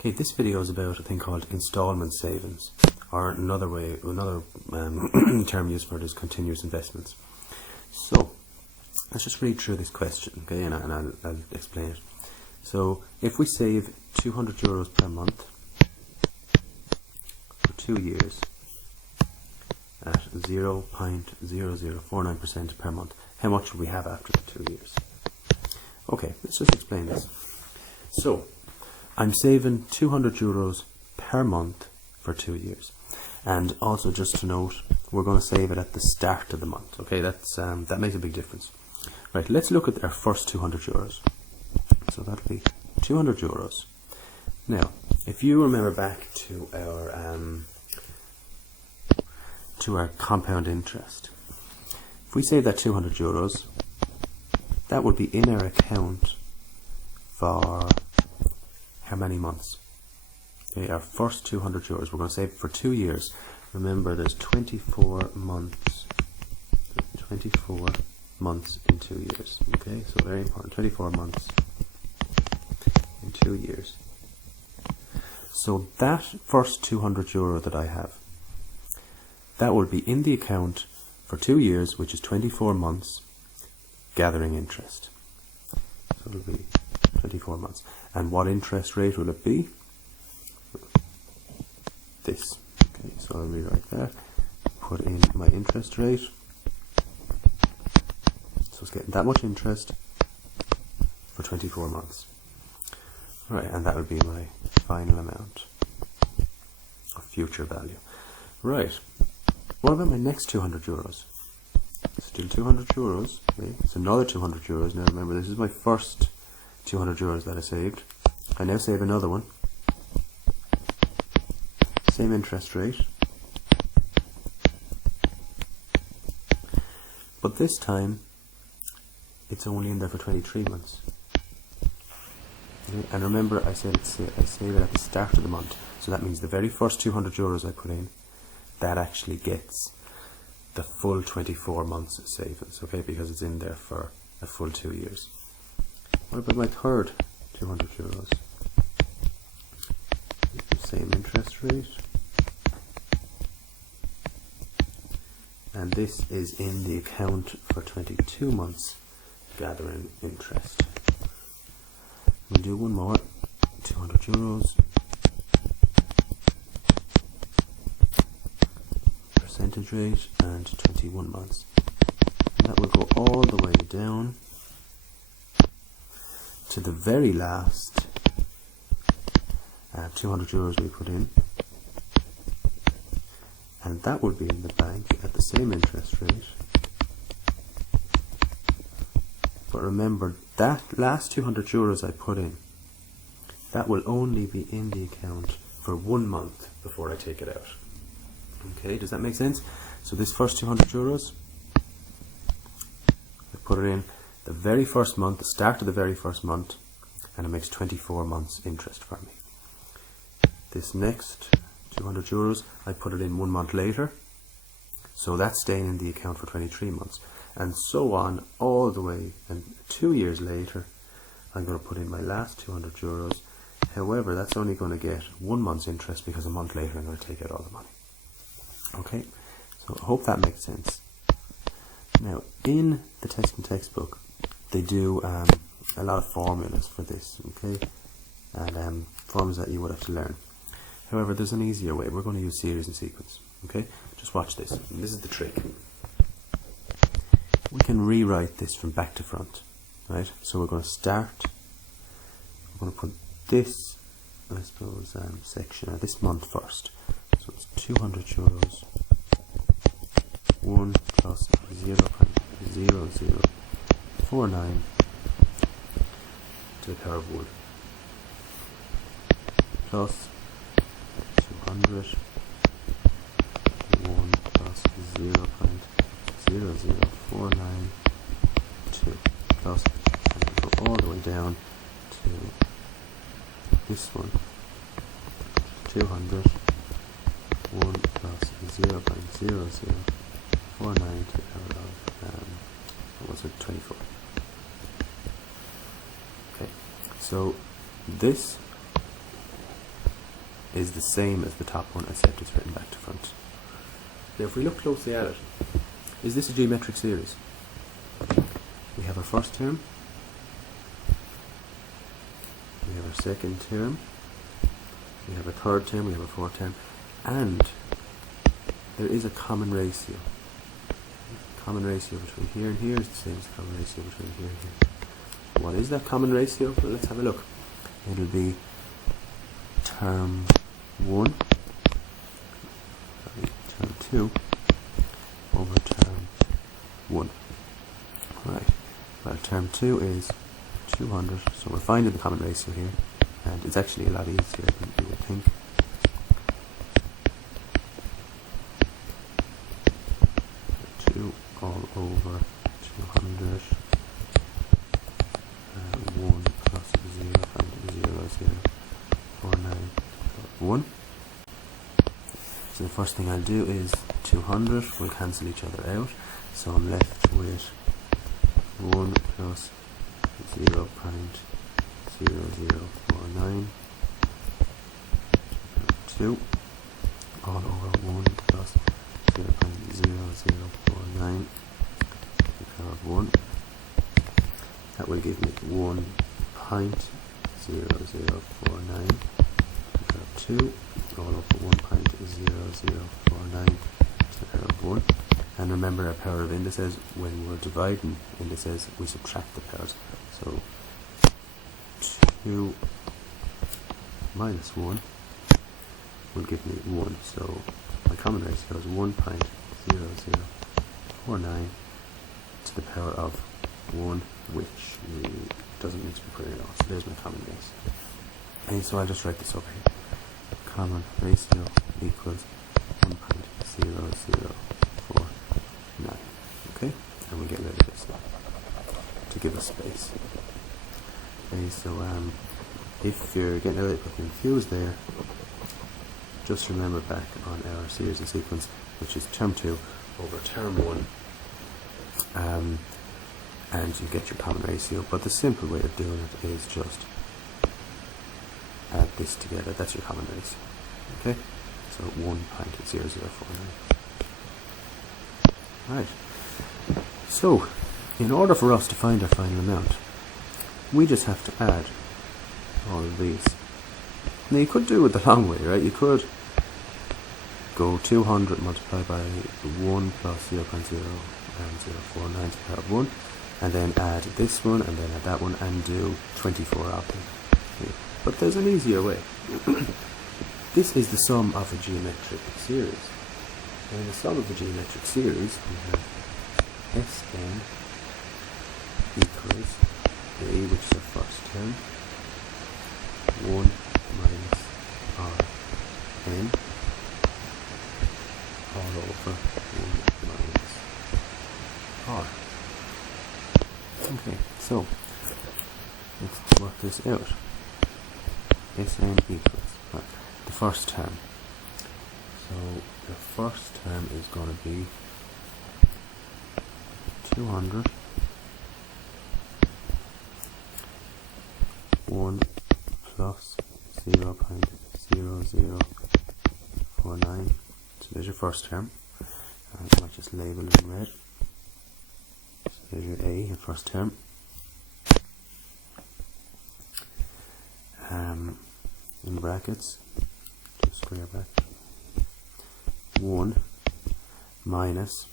Okay, this video is about a thing called installment savings, or another term used for it is continuous investments. So let's just read through this question, okay, and I'll explain it. So if we save €200 per month for 2 years at 0.0049% per month, how much will we have after the 2 years? Okay, let's just explain this. So I'm saving €200 per month for 2 years, and also just to note, we're going to save it at the start of the month. Okay, that makes a big difference. Right, let's look at our first €200. So that'll be €200. Now, if you remember back to our compound interest, if we save that €200, that would be in our account for how many months? Okay, our first €200, we're going to save it for 2 years. Remember, there's 24 months. 24 months in 2 years. Okay, so very important. 24 months in 2 years. So that first €200 that I have, that will be in the account for 2 years, which is 24 months, gathering interest. So it'll be 24 months. And what interest rate will it be? This. Okay, so I'll rewrite that. Put in my interest rate. So it's getting that much interest for 24 months. Right, and that would be my final amount of future value. Right, what about my next €200? Still €200. Okay, it's another €200. Now remember, this is my first €200 that I saved. I now save another one. Same interest rate. But this time, it's only in there for 23 months. Okay, and remember, I said I save it at the start of the month. So that means the very first €200 I put in, that actually gets the full 24 months savings, okay, because it's in there for a full 2 years. What about my third €200? Same interest rate. And this is in the account for 22 months, gathering interest. We'll do one more. €200. Percentage rate and 21 months. And that will go all the way down to the very last €200 we put in, and that would be in the bank at the same interest rate. But remember, that last €200 I put in, that will only be in the account for 1 month before I take it out. Okay, does that make sense? So this first €200, I put it in the very first month, the start of the very first month, and it makes 24 months interest for me. This next €200, I put it in 1 month later, so that's staying in the account for 23 months, and so on all the way. And 2 years later, I'm going to put in my last €200. However, that's only going to get 1 month's interest, because a month later I'm going to take out all the money. Okay, so I hope that makes sense. Now, in the textbook, they do a lot of formulas for this, okay, and formulas that you would have to learn. However, there's an easier way. We're going to use series and sequence, okay? Just watch this. And this is the trick. We can rewrite this from back to front, right? So we're going to start. We're going to put this, I suppose, section, this month first. So it's €200. 1 plus 0.0049 to the power of 1 plus 200, 1 plus 0.00492 plus, and we go all the way down to this one, 200, 1 plus 0.0049 to the power of, what was it, 24. Okay, so this is the same as the top one, except it's written back to front. Now if we look closely at it, is this a geometric series? We have our first term, we have our second term, we have a third term, we have a fourth term, and there is a common ratio. Common ratio between here and here is the same as the common ratio between here and here. What is that common ratio? Well, let's have a look. It'll be term 1, term 2 over term 1. Right. Well, term 2 is 200, so we're finding the common ratio here, and it's actually a lot easier than you would think. 2 all over 200, 1 plus 0, find 0, 0, 4, 9, 1. So the first thing I'll do is 200 will cancel each other out, so I'm left with 1 plus 0.0049, 2 all over 1 plus 0.0049 to the power of 1. That will give me 1.0049 to the power of 2 all over 1.0049 to the power of 1. And remember, our power of indices, when we're dividing indices, we subtract the powers. So 2 minus 1 will give me 1. So my common ratio is 1.0049 to the power of 1, which doesn't need to be put in at all. So there's my common ratio. And so I'll just write this over here. Common ratio equals 1.0049. Okay, and we'll get rid of this now to give us space. Okay, so if you're getting a little bit confused there, just remember back on our series and sequence, which is term 2 over term 1, and you get your common ratio. But the simple way of doing it is just add this together. That's your common ratio. Okay, so 1.0049. Right. So, in order for us to find our final amount, we just have to add all of these. Now you could do it the long way, right? You could go 200 multiplied by 1 plus 0.0049 to the power of 1, and then add this one, and then add that one, and do 24 of them. Okay. But there's an easier way. This is the sum of a geometric series. And the sum of the geometric series, we have Sn equals A, which is the first term, 1 minus Rn all over 1 minus R. Okay, so let's work this out. Sn equals the first term. So the first term is going to be 200, 1 plus 0.0049. So there's your first term. I might just label it in red. So there's your A, your first term. In brackets, just square back. 1 minus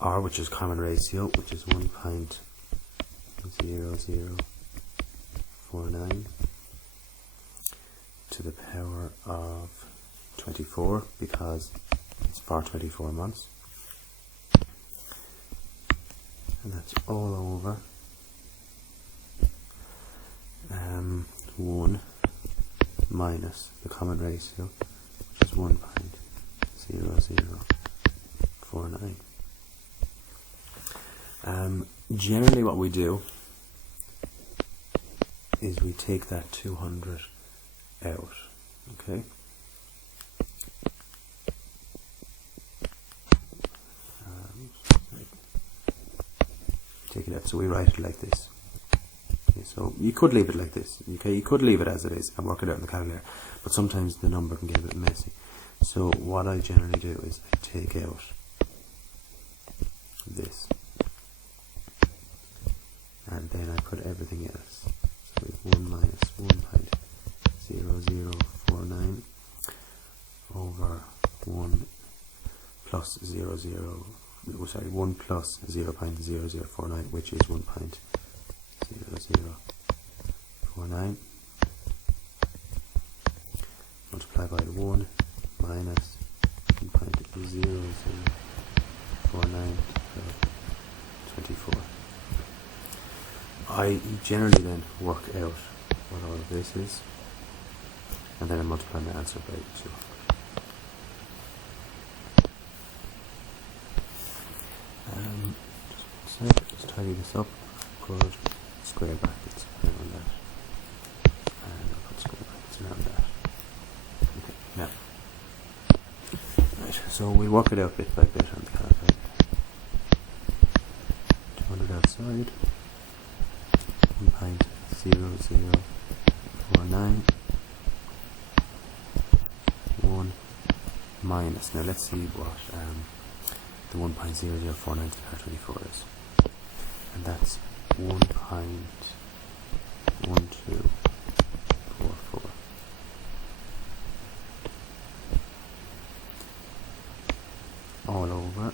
R, which is common ratio, which is 1.0049 to the power of 24, because it's for 24 months, and that's all over 1 minus the common ratio, which is 1.0049. Generally what we do is we take that 200 out, okay? Take it out, so we write it like this. Okay, so you could leave it like this. Okay, you could leave it as it is and work it out in the calculator, but sometimes the number can get a bit messy. So what I generally do is I take out this, and then I put everything else. So we have 1 minus 1.0049 over 1 plus 1 plus 0.0049, which is 1.0049, multiply by 1 minus 1.0049, 24. I generally then work out what all of this is, and then I multiply my answer by 200. Just tidy this up, put square brackets around that, and I'll put square brackets around that. Okay, now, right, so we work it out bit by bit on the calculator. 200 outside, 1.0049, 1 minus, now let's see what the 1.0049 to the power 24 is, and that's 1.1244. All over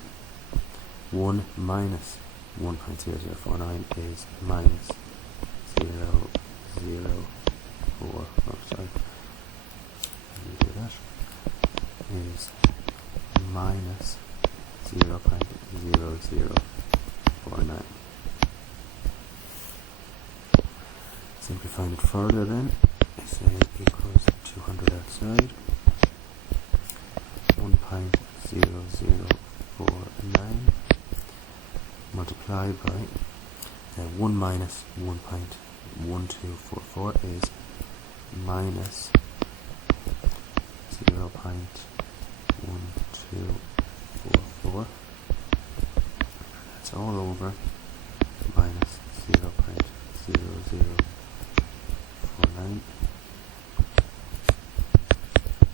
1 minus 1.0049 is minus 0.004. Oh, sorry. Let me do that. Is minus 0.0049. Simplifying it further then, I say equals 200 outside, 1.0049 multiplied by 1 minus 1.1244 is minus 0.1244. That's all over minus 0.0049.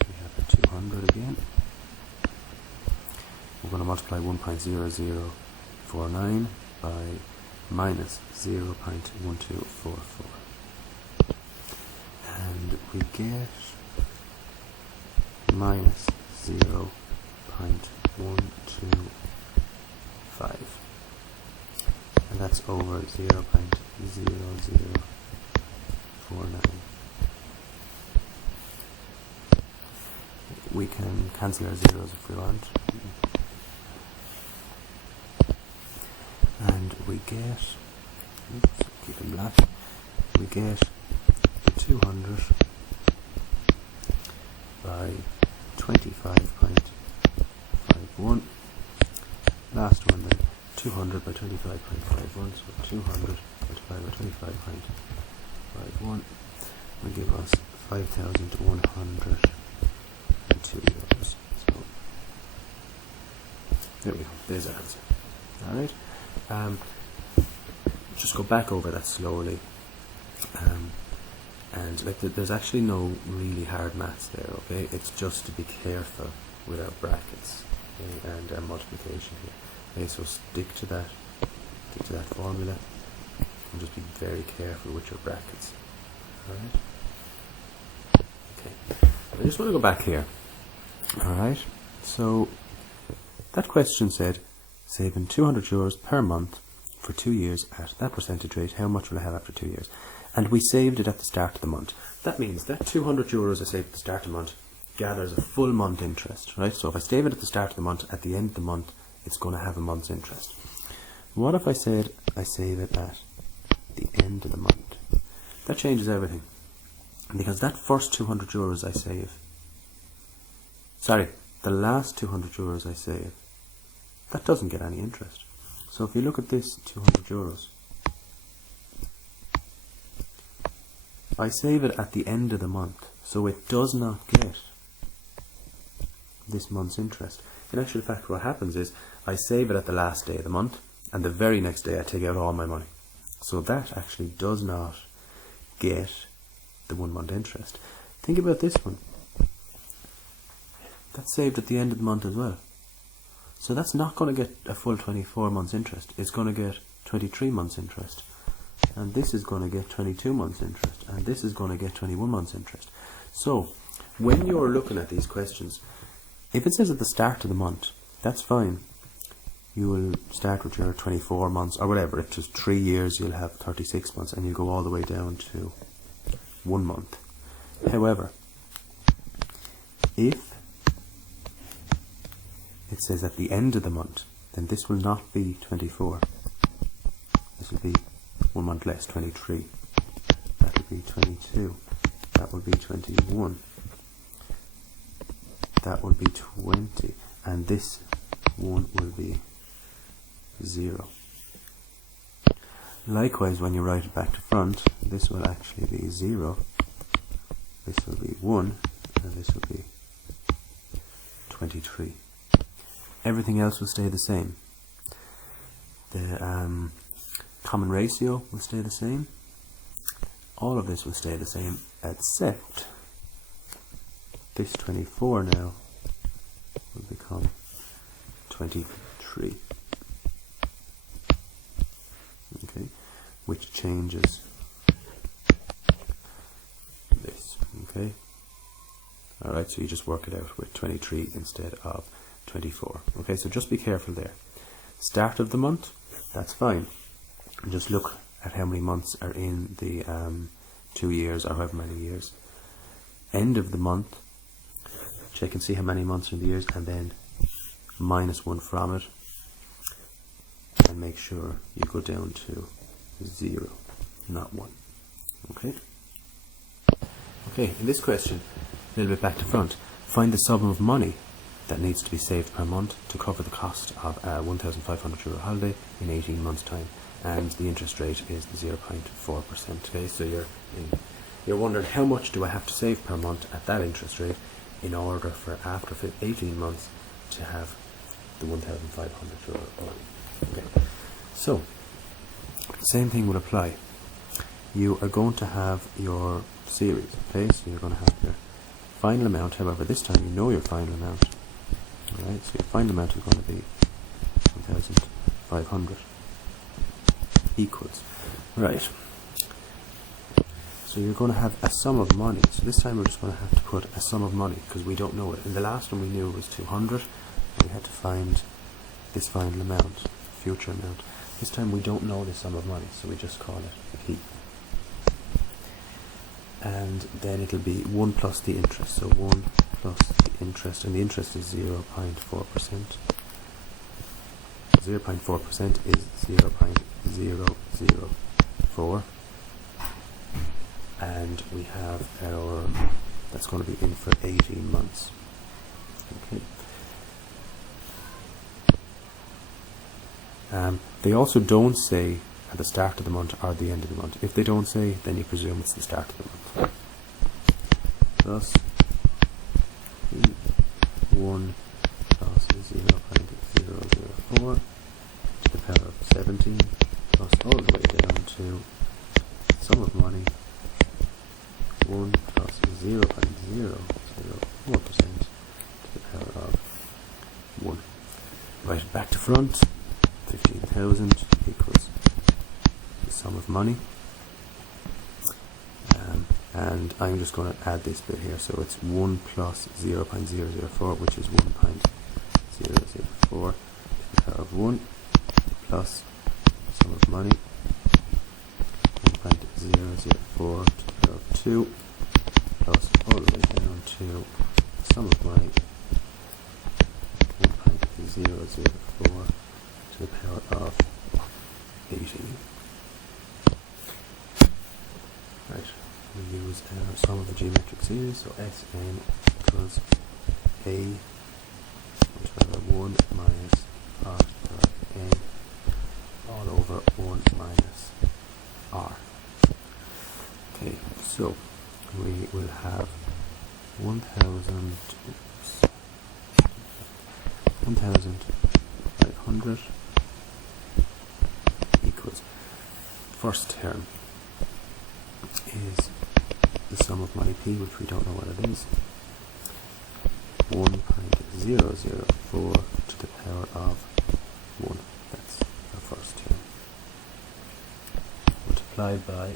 We have 200 again. We're going to multiply 1.0049 by minus 0.1244. And we get minus 0.125. And that's over 0.0049. We can cancel our zeros if we want. And we get, oops, keep them black, we get 200 by 25.51. Last one then, 200 by 25.51, so 200 multiplied by 25.51 will give us 5,102 euros. So there we go, there's our answer. Alright, just go back over that slowly, and like there's actually no really hard maths there, okay? It's just to be careful with our brackets, okay, and our multiplication here. Okay, so stick to that formula, and just be very careful with your brackets. Alright? Okay, I just want to go back here. Alright, so that question said, saving 200 euros per month for 2 years at that percentage rate, how much will I have after 2 years? And we saved it at the start of the month. That means that 200 euros I saved at the start of the month gathers a full month interest, right? So if I save it at the start of the month, at the end of the month, it's going to have a month's interest. What if I said I save it at the end of the month? That changes everything. Because that first 200 euros I save, the last 200 euros I save, that doesn't get any interest. So if you look at this 200 euros, I save it at the end of the month, so it does not get this month's interest. In actual fact, what happens is I save it at the last day of the month, and the very next day I take out all my money. So that actually does not get the 1 month interest. Think about this one. That's saved at the end of the month as well. So that's not going to get a full 24 months interest. It's going to get 23 months interest. And this is going to get 22 months interest. And this is going to get 21 months interest. So when you're looking at these questions, if it says at the start of the month, that's fine. You will start with your 24 months or whatever. If it's 3 years, you'll have 36 months and you'll go all the way down to 1 month. However, if it says at the end of the month, then this will not be 24. This will be 1 month less, 23. That will be 22. That will be 21. That will be 20. And this one will be 0. Likewise, when you write it back to front, this will actually be 0. This will be 1. And this will be 23. Everything else will stay the same. The common ratio will stay the same. All of this will stay the same, except this 24 now will become 23. Okay, which changes this. Okay. Alright, so you just work it out with 23 instead of 24. Okay, so just be careful there. Start of the month, that's fine. And just look at how many months are in the 2 years or however many years. End of the month, check and see how many months are in the years and then minus 1 from it and make sure you go down to 0, not 1. Okay? Okay, in this question, a little bit back to front, find the sum of money that needs to be saved per month to cover the cost of a €1,500 holiday in 18 months' time, and the interest rate is 0.4%. Okay, so you're wondering how much do I have to save per month at that interest rate in order for after 18 months to have the €1,500 holiday. Okay, so the same thing would apply. You are going to have your series. Okay, so you're going to have your final amount. However, this time you know your final amount. Alright, so your final amount is going to be 1,500 equals. Right. So you're going to have a sum of money. So this time we're just going to have to put a sum of money because we don't know it. In the last one we knew it was 200. And we had to find this final amount, future amount. This time we don't know the sum of money, so we just call it a P. And then it'll be 1 plus the interest. So 1 plus the interest, and the interest is 0.4%. 0.4% is 0.004. And we have our, that's going to be in for 18 months. Okay. They also don't say at the start of the month or the end of the month. If they don't say, then you presume it's the start of the month. Plus 1 plus 0.004 to the power of 17 plus all the way down to sum of money 1 plus 0.004% to the power of 1. Write it back to front. 15,000 equals the sum of money, and I'm just going to add this bit here, so it's 1 plus 0.004, which is 1.004 to the power of 1, plus the sum of money 1.004 to the power of 2, plus all the way down to the sum of money 1.004 to the power of 18. Right, we use our sum of the geometric series, so Sn equals A to the power of 1 minus R to the power of N all over 1 minus R. Okay, so we will have 1,500 equals first term is the sum of money P, which we don't know what it is. 1.004 to the power of 1. That's our first term. Multiplied by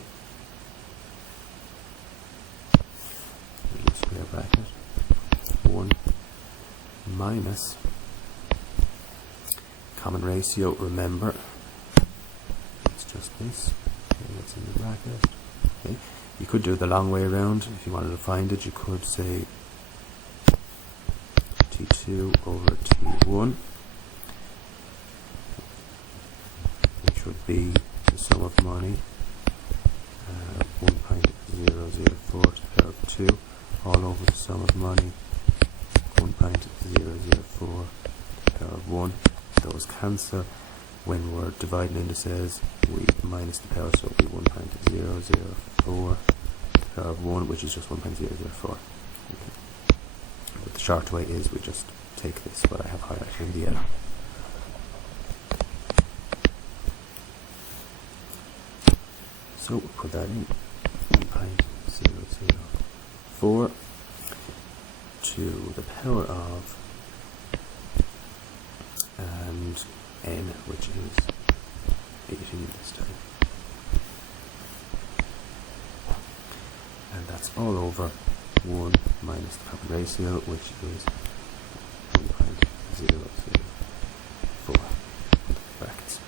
square bracket 1 minus common ratio. Remember, it's just this. Okay, that's in the bracket. Okay. You could do it the long way around. If you wanted to find it, you could say T2 over T1, which would be the sum of money 1.004 to the power of 2 all over the sum of money 1.004 to the power of 1. Those cancel. When we're dividing indices, we minus the power, so it will be 1.004 to the power of 1, which is just 1.004. Okay. But the short way is we just take this, what I have highlighted in the yellow. So we'll put that in 1.004 to the power of and n, which is 18 this time. And that's all over 1 minus the common ratio, which is 1.004 brackets.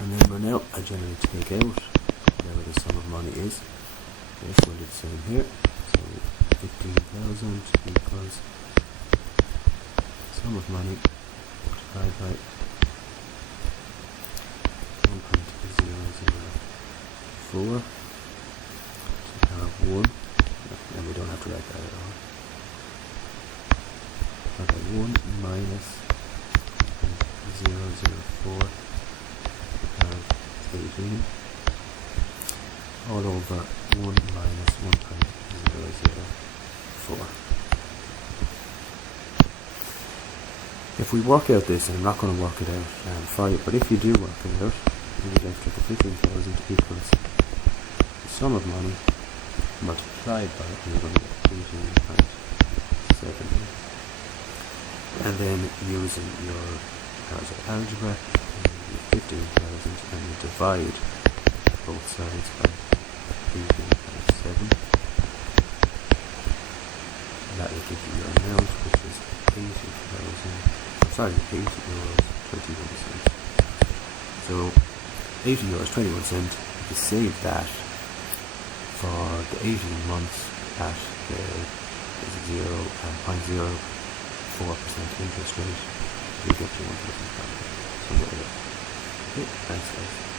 And then I generally take out whatever the sum of money is. This will do the same here. So 15,000 equals sum of money multiplied by 1.004 to the power of 1. And we don't have to write that at all. By 1 minus 0.004 to the power of 18 all over 1 minus 1.004. If we work out this, and I'm not going to work it out for you, but if you do work it out, you would have the 15,000 equals the sum of money multiplied by, and you're going to get 18.7. And then using your powers of algebra, you get 15,000 and you divide both sides by 18.7. And that will give you your amount, which is 80 euros 21 cents. So 80 euros 21 cents, if you save that for the 18 months at the 0.04% interest rate, you get your 1,000 pounds. Okay, thanks guys.